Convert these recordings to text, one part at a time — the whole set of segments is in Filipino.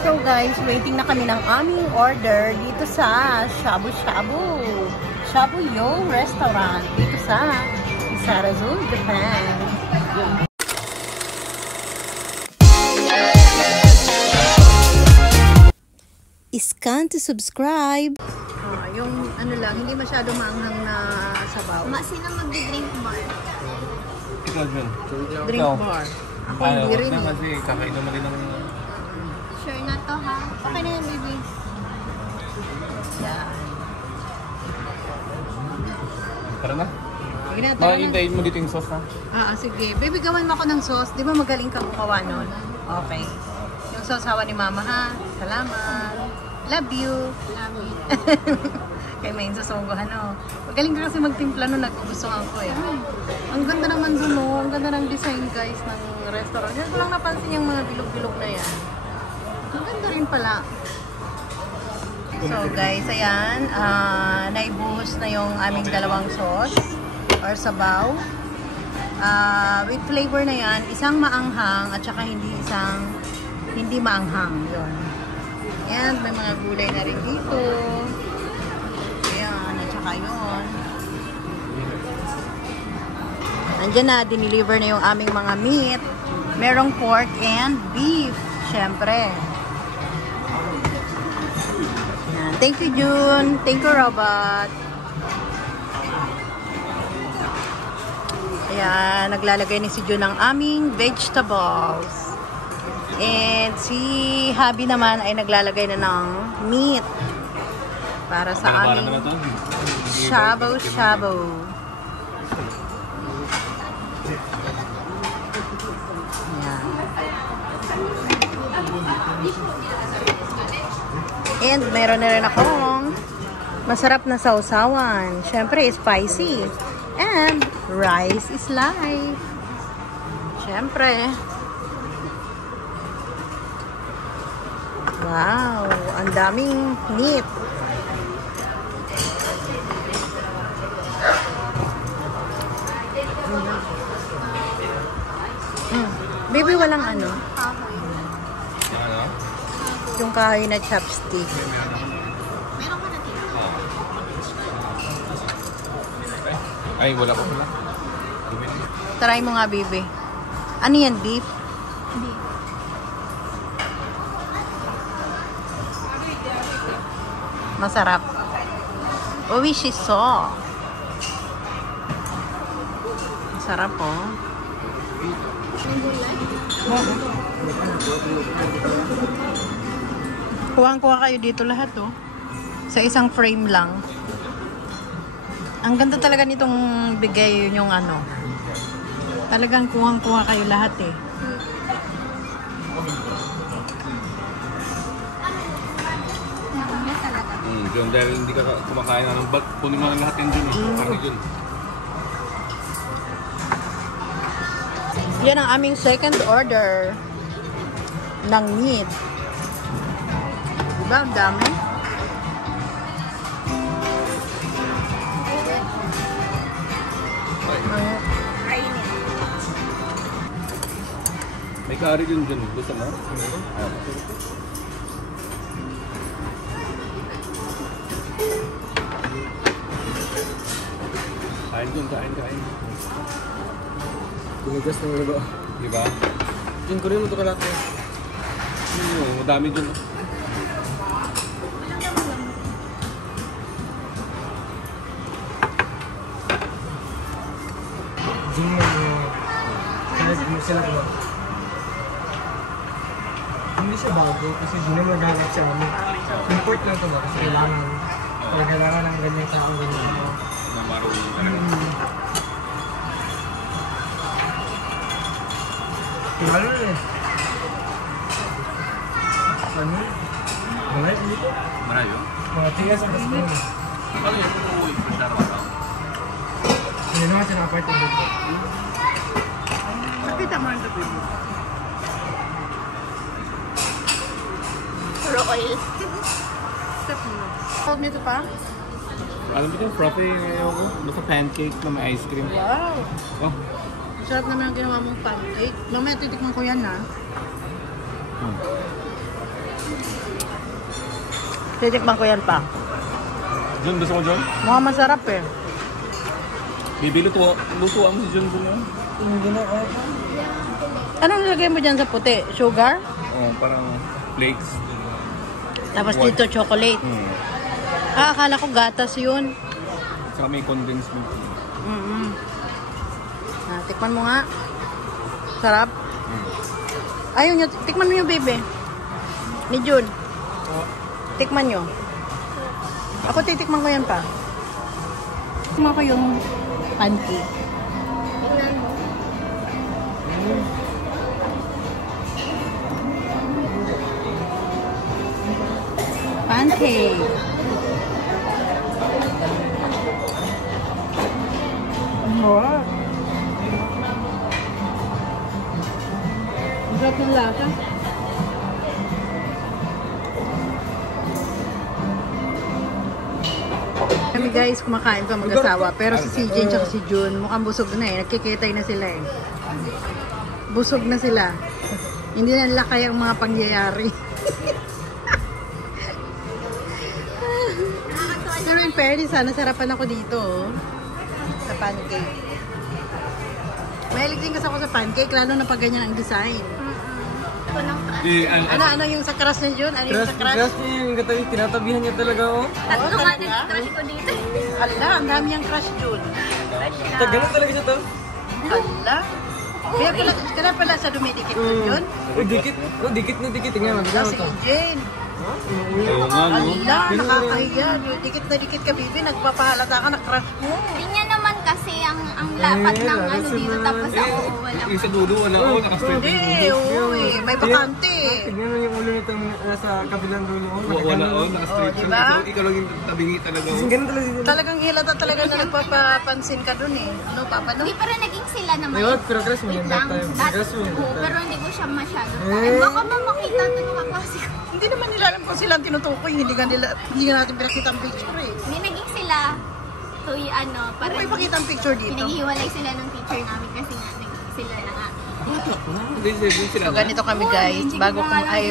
So guys, waiting na kami ng aming order dito sa Shabu Shabu. Shabu Yo Restaurant dito sa Isarazu, Japan. Scan to subscribe. Yung ano lang, hindi masyado maanghang na sabaw. Sino magdi-drink bar? Ikaw dyan. Drink bar. Ako hindi rin eh. Kasi kakainom na rin ng... Sure na to ha? Okay na yan, baby. Yeah. Tara na. Sige na, tara na. Mahintayin mo dito yung sauce ha? Sige. Baby, gawan mo ako ng sauce. Di ba magaling kang gumawa nun? Okay. Yung sauce hawa ni mama ha. Salamat. Love you. Love you. Kaya may insasungguhan no. Magaling ka kasi magtimpla nun. Nagugustuhan ko eh. Ang ganda naman dun no. Ang ganda ng design guys ng restaurant. Yan ko lang napansin yung mga bilog-bilog na yan. Ang ganda rin pala. So guys, ayan. Naibuhos na yung aming dalawang sauce or sabaw. With flavor na yan, isang maanghang at saka hindi maanghang. Yun. Ayan, may mga gulay na rin dito. Ayan, at saka yun. Nandiyan na, dineliver na yung aming mga meat. Merong pork and beef. Siyempre. Ayan. Thank you, June. Thank you, Robert. Ayan, naglalagay ni si June ng aming vegetables. And si Habi naman ay naglalagay na ng meat para sa aming shabu-shabu. Ayan. And meron na rin akong masarap na sausawan. Siyempre, spicy. And rice is life. Siyempre. Wow, ang daming meat. Baby, walang ano? Yung kahoy na chopstick. Meron ka na dito. Ay, wala pa. Try mo nga, baby. Ano yan, beef? Hindi. Masarap. Oishiso. Masarap oh. Kuha-kuha kayo dito lahat oh. Sa isang frame lang. Ang ganda talaga nitong bigay yung ano. Talagang kuha-kuha kayo lahat eh. Diyon, dahil hindi ka kumakain na ng bag, kunin mo lang lahat yan dyan eh. Parang dyan. Yan ang aming second order ng meat. Diba? Ang dami. May curry din dyan. Gusto mo? Kain dyan, kain. Tumigas ng ulo. Diba? Dyan ko rin mo ito kalaki. Madami dyan. Dyan mo sila ko. Hindi siya bago kasi di na magagamit siya kami. Import lang ito ba kasi kailangan ng ganyang tao ganyan. Marunong talaga. Lalo na eh. Ano? Mga dito? Marayo? Mga tigas sa kasi. Ano yung uuwi? Pagdara ba? Hindi naman siya nakaparte dito. Nakita mo ang tabi mo. Puro oil. Step mo. Hold nito pa? Alam mo ito, proper yung basta pancake na may ice cream. Wow! Oh. Sarap naman ang ginawa mong pancake. Mamaya titikman ko yan ha. Titikman ko yan pa. John, gusto ko John? Mukhang masarap eh. Bibi, lutuan mo si John John yun. Anong nilagay mo dyan sa puti? Sugar? Oh, parang flakes. Tapos What? dito chocolate. Ah, akala ko gatas yun. Saka may condensed milk. Ah, tikman mo nga. Sarap. Ayaw nyo, tikman mo yung baby. Ni Jun. Tikman nyo. Ako titikman ko yan pa. Tikman ko yung pancake. Tingnan mo. Pancake. Wow. Ang sarap ng lasa. Kami guys, kumakain pa mag-asawa. Pero si CJ at si Jun, mukhang busog na eh. Nagkikitay na sila eh. Busog na sila. Hindi na nila kaya ang mga pangyayari. Pero in fairness, sana sarapan ako dito. Oh. Sa pancake. Mahilig din kasi ako sa pancake, lalo na pag ganyan ang design. Ito ng crush. Ano yung sa crush na Jun? Ano yung sa crush? Crush niya yung katabi, tinatabihan niya talaga ako. Tatlo nga nag-crush ko dito. Hala, ang dami yung crush Jun. Ganun talaga siya to. Hala. Kaya pala sa dumidikit ko Jun. Dikit na dikit. Tingnan mo, tingnan mo Si to. Jane. Oo nga, no? Hala, nakakahiya. Dikit na dikit ka, bibi. Nagpapahalata ka na crush mo. Tingnan naman kasi ang lapat ng ano dito. Tapos ako walang... Yung sa dulo, wala ko, naka-straight yung Hindi, dulo. uy. May bakante. Tignan mo yung ulo nito nasa kabilang dulo. Wala ko, naka-straight Oh, yung diba? ikaw lang yung tabingi talaga. Ganun talaga siya. Talagang hilata talaga na nagpapapansin ka dun eh. Ano, Papa, no? Hindi, pero naging sila naman. Ayun, pero crush mo Wait yan lang. that time. That, Crush mo yan oo, that time. pero hindi ko siya masyado. Baka mamakita ito ng kaklase ko. Hindi naman nila alam kung sila ang tinutukoy. Hindi nga natin pinakita ang picture eh. Hindi, naging sila. So, ano, Ano parang may pakita ang picture dito? pinaghiwalay sila ng teacher namin kasi nga, sila na nga. Hindi sila So, na. ganito kami guys. Bago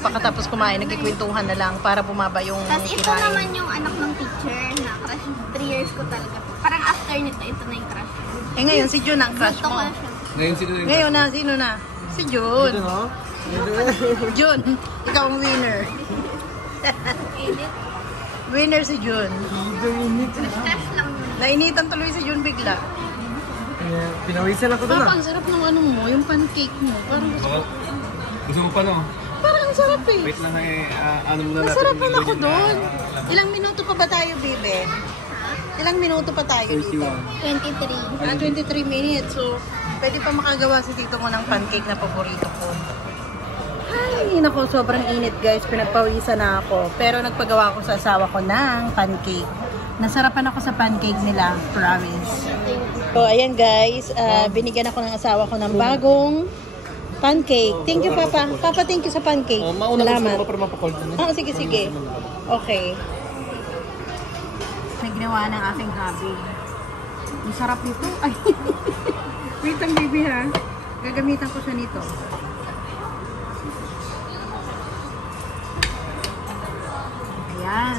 pagkatapos kumain, nagkikwentuhan na lang para bumaba yung Tapos ito kinain. naman yung anak ng teacher na crush. 3 years ko talaga. Parang after nito, ito na yung crush. Eh ngayon, si Jun ang crush Gusto mo. ko na siya. Ngayon sino yung Ngayon na, sino na? Si Jun. Ito, no? Jun, ikaw ang winner. Edit. Winner si Jun. Crush lang yun. Nainitan tuloy si Jun bigla. Pinawisan ako doon Papa, ah. ang sarap ng ano mo, yung pancake mo. Parang Gusto mo pa, no? parang ang sarap eh. Wait lang eh, ano muna natin. Nasarapan ako doon. Ilang minuto pa ba tayo, bebe? Ilang minuto pa tayo dito? 23. 23 minutes. So, pwede pa makagawa si tito mo ng pancake na paborito ko. Ay, naku, sobrang init guys. Pinagpawisan na ako. Pero nagpagawa ko sa asawa ko ng pancake. Nasarapan ako sa pancake nila, promise. So, ayan guys. Binigyan ako ng asawa ko ng bagong pancake. Thank you, Papa. Papa, thank you sa pancake. Salamat. para mapakold na. Oh, sige, sige. Okay. May ginawa ng aking hubby. Ang sarap nito. Ay. Wait lang, baby ha. Gagamitan ko siya nito. Ayan.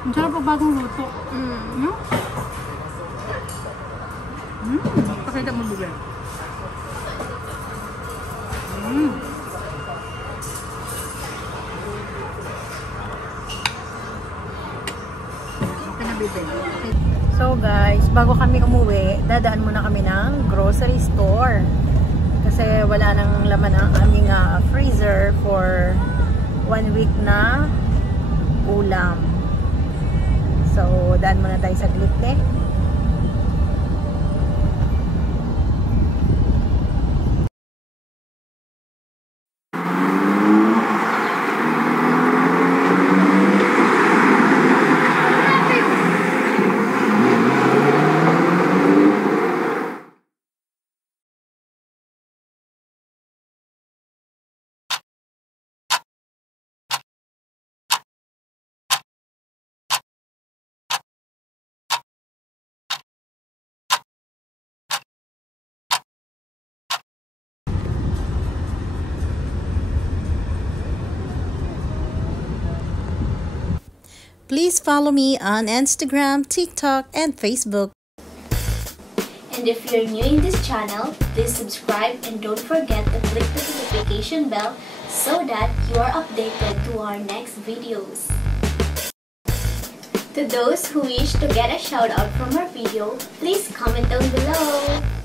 Ang sarap pa bagong luto. No? Pakita mo bigla. Okay na, baby. Okay. So guys, bago kami umuwi, dadaan muna kami ng grocery store. Kasi wala nang laman ang aming freezer for 1 week na ulam. So, daan muna tayo saglit eh. Please follow me on Instagram, TikTok, and Facebook. And if you're new in this channel, please subscribe and don't forget to click the notification bell so that you are updated to our next videos. To those who wish to get a shout out from our video, please comment down below.